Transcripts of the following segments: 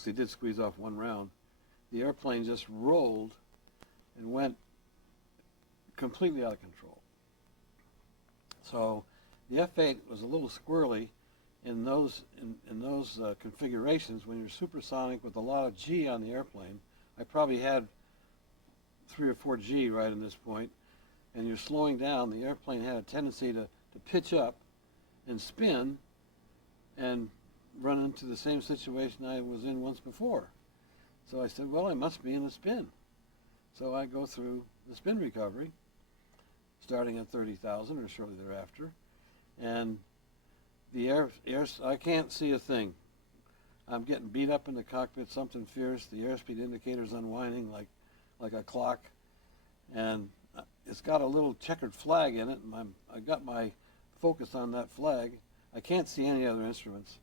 actually did squeeze off one round. The airplane just rolled and went completely out of control. So the F-8 was a little squirrely in those configurations. When you're supersonic with a lot of G on the airplane, I probably had 3 or 4 G right in this point, and you're slowing down, the airplane had a tendency to pitch up and spin and run into the same situation I was in once before. So I said, well, I must be in a spin. So I go through the spin recovery, starting at 30,000 or shortly thereafter, and the I can't see a thing. I'm getting beat up in the cockpit, something fierce. The airspeed indicator's unwinding like a clock, and it's got a little checkered flag in it, and I got my focus on that flag. I can't see any other instruments,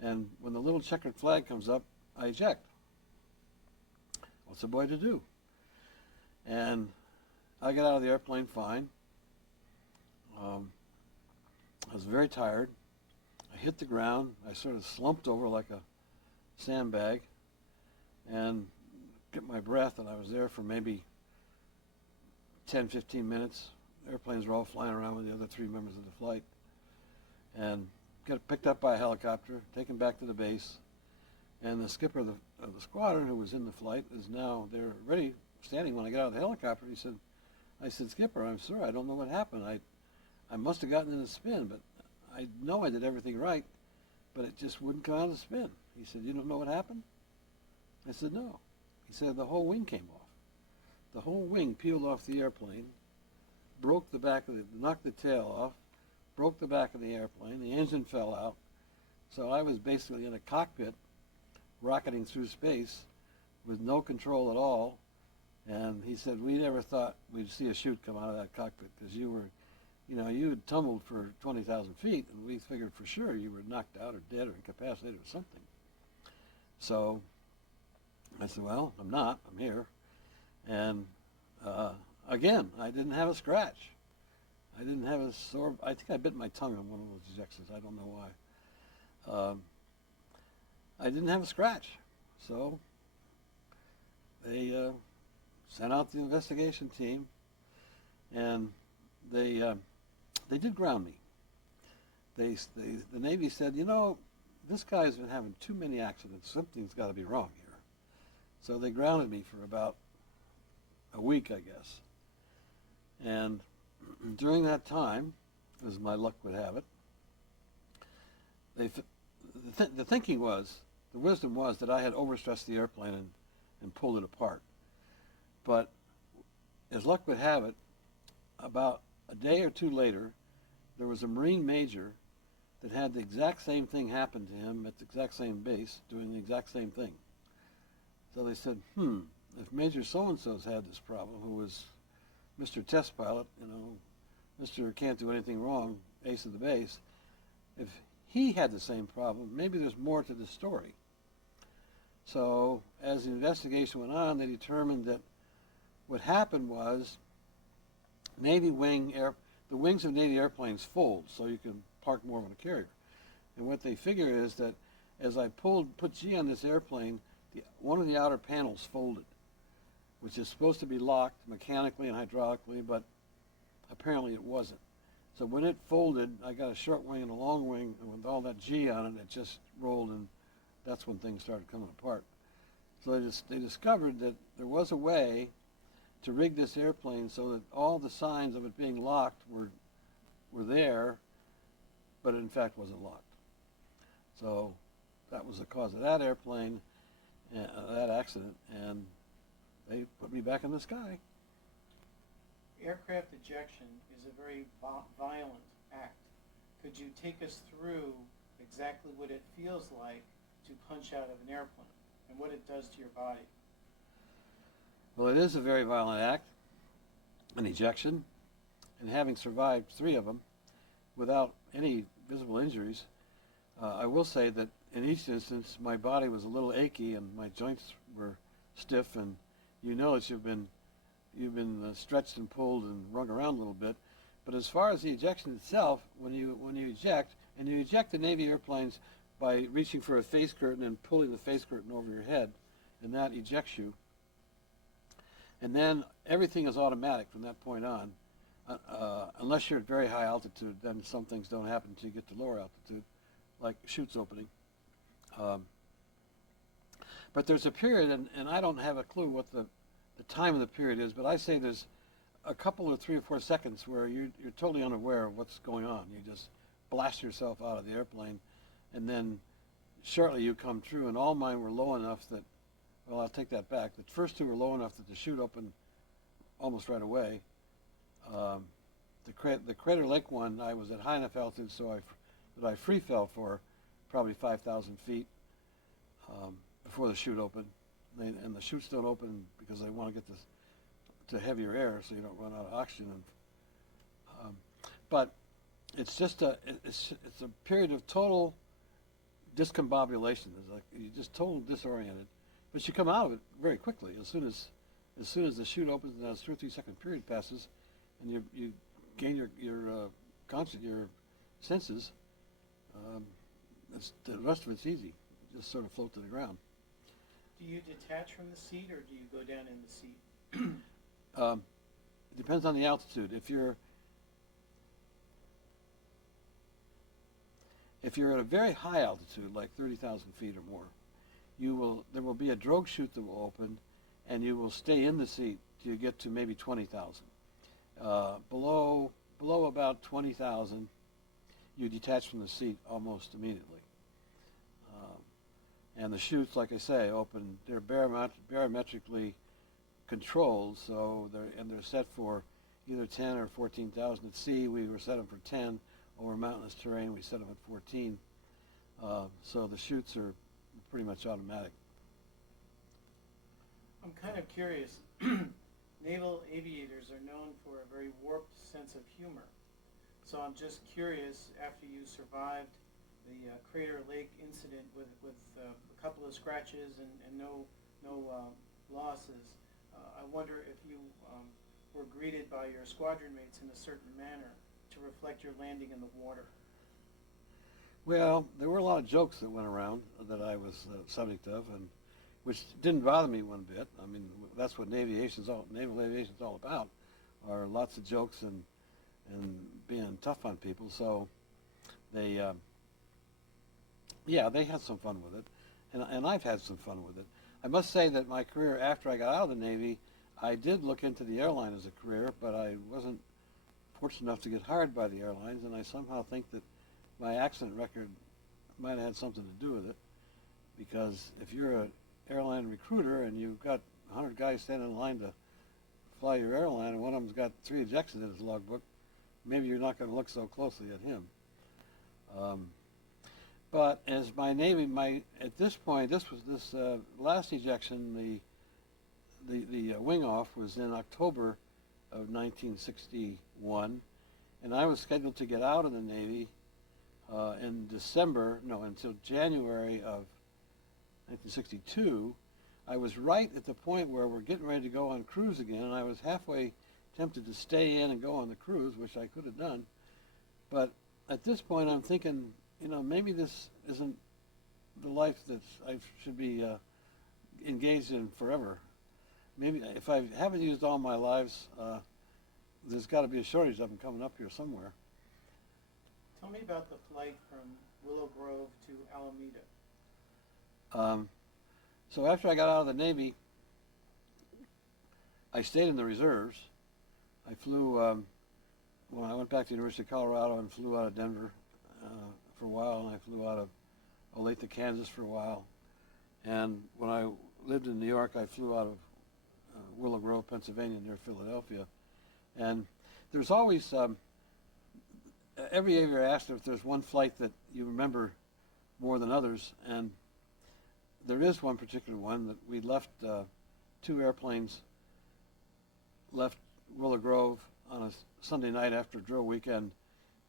and when the little checkered flag comes up, I eject. What's a boy to do? And I got out of the airplane fine. I was very tired. I hit the ground. I sort of slumped over like a sandbag and get my breath, and I was there for maybe 10, 15 minutes. Airplanes were all flying around with the other 3 members of the flight, and got picked up by a helicopter, taken back to the base, and the skipper of the squadron, who was in the flight, is now there ready, standing when I got out of the helicopter. I said, Skipper, I'm sorry, I don't know what happened. I must have gotten in a spin, but I know I did everything right, but it just wouldn't come out of the spin. He said, you don't know what happened? I said, no. He said, the whole wing came off. The whole wing peeled off the airplane, broke the back of knocked the tail off, broke the back of the airplane, the engine fell out. So I was basically in a cockpit, rocketing through space with no control at all. And he said, we never thought we'd see a chute come out of that cockpit, because you had tumbled for 20,000 feet, and we figured for sure you were knocked out or dead or incapacitated or something. So I said, well, I'm not, I'm here. And again, I didn't have a scratch. I didn't have a sore, I think I bit my tongue on one of those ejections, I don't know why. I didn't have a scratch. So they sent out the investigation team, and they did ground me. The Navy said, this guy's been having too many accidents. Something's got to be wrong here. So they grounded me for about a week, I guess. And during that time, as my luck would have it, the thinking was, the wisdom was that I had overstressed the airplane and pulled it apart. But as luck would have it, about a day or two later, there was a Marine major that had the exact same thing happen to him at the exact same base, doing the exact same thing. So they said, if Major so-and-so's had this problem, who was Mr. Test Pilot, Mr. Can't Do Anything Wrong, ace of the base, if he had the same problem, maybe there's more to the story. So as the investigation went on, they determined that what happened was the wings of Navy airplanes fold, so you can park more of a carrier. And what they figure is that as I put G on this airplane, one of the outer panels folded, which is supposed to be locked mechanically and hydraulically, but apparently it wasn't. So when it folded, I got a short wing and a long wing, and with all that G on it, it just rolled, and that's when things started coming apart. So they discovered that there was a way to rig this airplane so that all the signs of it being locked were there, but it in fact wasn't locked. So that was the cause of that airplane, that accident, and they put me back in the sky. Aircraft ejection is a very violent act. Could you take us through exactly what it feels like to punch out of an airplane and what it does to your body? Well, it is a very violent act, an ejection, and having survived 3 of them without any visible injuries, I will say that in each instance my body was a little achy and my joints were stiff, and that you've been stretched and pulled and wrung around a little bit. But as far as the ejection itself, when you eject, and you eject the Navy airplanes by reaching for a face curtain and pulling the face curtain over your head, and that ejects you. And then everything is automatic from that point on, unless you're at very high altitude. Then some things don't happen until you get to lower altitude, like chutes opening. But there's a period, and I don't have a clue what the time of the period is, but I say there's a couple of 3 or 4 seconds where you're totally unaware of what's going on. You just blast yourself out of the airplane, and then shortly you come through, and all mine were low enough that, well, I'll take that back. The first 2 were low enough that the chute opened almost right away. The Crater Lake one, I was at high enough altitude that I free fell for probably 5,000 feet before the chute opened. And the chutes don't open because they want to get to heavier air so you don't run out of oxygen. But it's just it's a period of total discombobulation. It's like you're just totally disoriented. But you come out of it very quickly as soon as the chute opens and that 2 or 3 second period passes, and you gain your senses. The rest of it's easy. You just sort of float to the ground. Do you detach from the seat, or do you go down in the seat? It depends on the altitude. If you're at a very high altitude, like 30,000 feet or more, there will be a drogue chute that will open, and you will stay in the seat till you get to maybe 20,000. Below about 20,000, you detach from the seat almost immediately. And the chutes, like I say, open. They're barometrically controlled, so they're set for either 10 or 14,000 at sea. We were set them for 10. Over mountainous terrain, we set them at 14. So the chutes are pretty much automatic. I'm kind of curious. Naval aviators are known for a very warped sense of humor. So I'm just curious, after you survived the Crater Lake incident with a couple of scratches and no losses, I wonder if you were greeted by your squadron mates in a certain manner to reflect your landing in the water. Well, there were a lot of jokes that went around that I was the subject of, and which didn't bother me one bit. I mean, that's what naval aviation's all about, are lots of jokes and being tough on people. So they had some fun with it, and I've had some fun with it. I must say that my career after I got out of the Navy, I did look into the airline as a career, but I wasn't fortunate enough to get hired by the airlines, and I somehow think that my accident record might have had something to do with it, because if you're an airline recruiter and you've got 100 guys standing in line to fly your airline, and one of them's got 3 ejections in his logbook, maybe you're not going to look so closely at him. But as my Navy, at this point, this last ejection, the wing off was in October of 1961, and I was scheduled to get out of the Navy until January of 1962. I was right at the point where we're getting ready to go on cruise again, and I was halfway tempted to stay in and go on the cruise, which I could have done. But at this point, I'm thinking, maybe this isn't the life that I should be engaged in forever. Maybe if I haven't used all my lives, there's got to be a shortage of them coming up here somewhere. Tell me about the flight from Willow Grove to Alameda. So after I got out of the Navy, I stayed in the reserves. I flew, when I went back to the University of Colorado and flew out of Denver for a while, and I flew out of Olathe, Kansas for a while. And when I lived in New York, I flew out of Willow Grove, Pennsylvania, near Philadelphia. And there's always, every aviator asks if there's one flight that you remember more than others, and there is one particular one that we left, 2 airplanes left Willow Grove on a Sunday night after drill weekend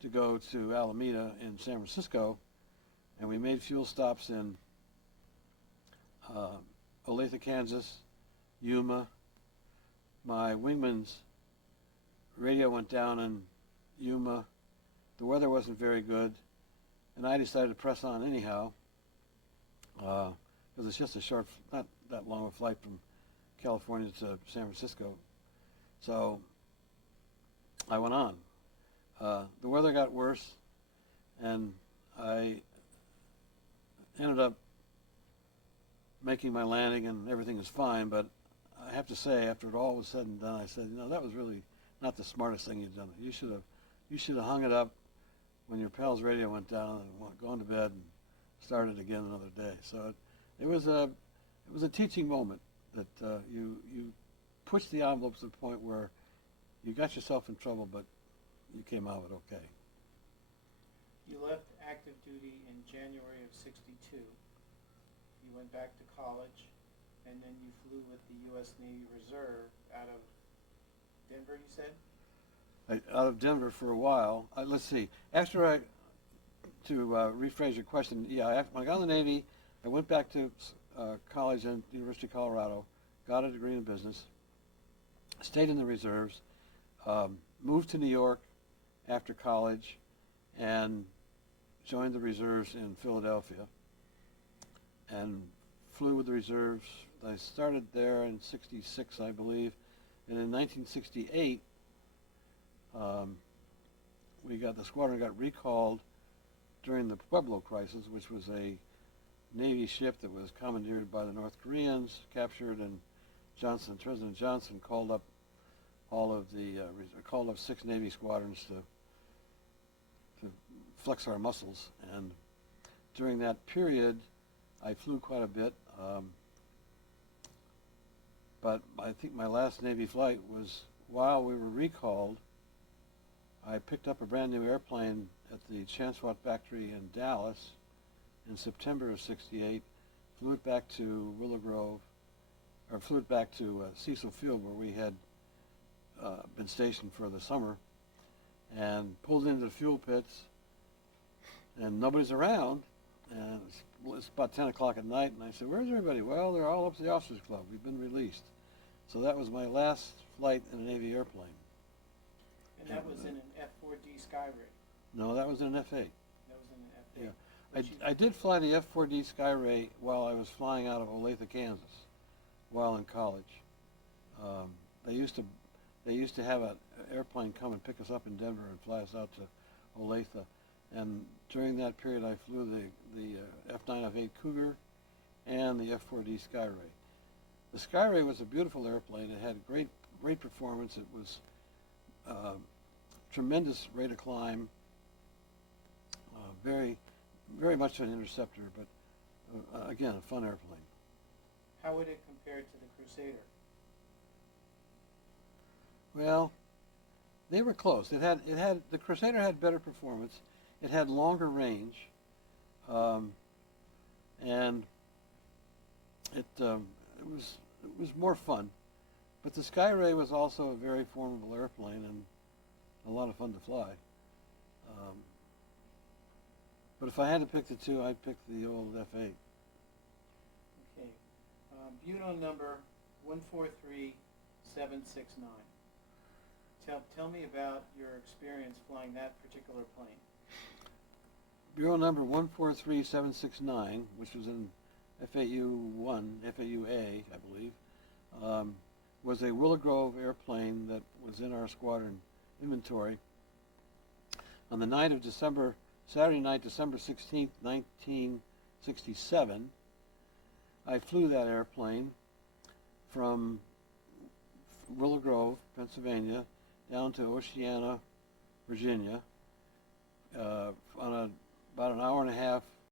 to go to Alameda in San Francisco, and we made fuel stops in Olathe, Kansas, Yuma. My wingman's radio went down in Yuma. The weather wasn't very good, and I decided to press on anyhow. because it's just a short, not that long a flight from California to San Francisco. So I went on. The weather got worse, and I ended up making my landing, and everything was fine. But I have to say, after it all was said and done, I said, that was really not the smartest thing you'd done. You should have hung it up when your pal's radio went down and gone to bed and started again another day. So it was a teaching moment that you pushed the envelope to the point where you got yourself in trouble, but you came out of it okay. You left active duty in January of '62. You went back to college, and then you flew with the U.S. Navy Reserve out of Denver, you said? Out of Denver for a while. Let's see. To rephrase your question, when I got in the Navy, I went back to college at the University of Colorado, got a degree in business, stayed in the reserves, moved to New York after college, and joined the reserves in Philadelphia, and flew with the reserves. I started there in '66, I believe, and in 1968, the squadron got recalled during the Pueblo crisis, which was a Navy ship that was commandeered by the North Koreans, captured, and President Johnson called up called up 6 Navy squadrons to flex our muscles. And during that period, I flew quite a bit. But I think my last Navy flight was while we were recalled. I picked up a brand new airplane at the Chanswat factory in Dallas in September of '68, flew it back to Willow Grove, or flew it back to Cecil Field, where we had been stationed for the summer, and pulled into the fuel pits, and nobody's around, and it's about 10 o'clock at night, and I said, "Where's everybody?" "Well, they're all up to the officers' club. We've been released." So that was my last flight in a Navy airplane. And that was in an F-4D Skyray. No, that was in an F-8. That was in an F-8. Yeah, I did fly the F-4D Skyray while I was flying out of Olathe, Kansas, while in college. They used to have an airplane come and pick us up in Denver and fly us out to Olathe, and during that period I flew the F-9, F-8 Cougar and the F-4D Skyray. The Skyray was a beautiful airplane. It had great performance. It was tremendous rate of climb, very much an interceptor, but again, a fun airplane. How would it compare to the Crusader? Well, they were close. The Crusader had better performance. It had longer range, and it was more fun. But the Skyray was also a very formidable airplane and a lot of fun to fly. But if I had to pick the two, I'd pick the old F-8. Okay. Bureau number 143769. Tell me about your experience flying that particular plane. Bureau number 143769, which was in FAU-1, FAU-A, I believe, was a Willow Grove airplane that was in our squadron inventory. On the night of Saturday night, December 16th, 1967, I flew that airplane from Willow Grove, Pennsylvania, down to Oceana, Virginia, on about an hour and a half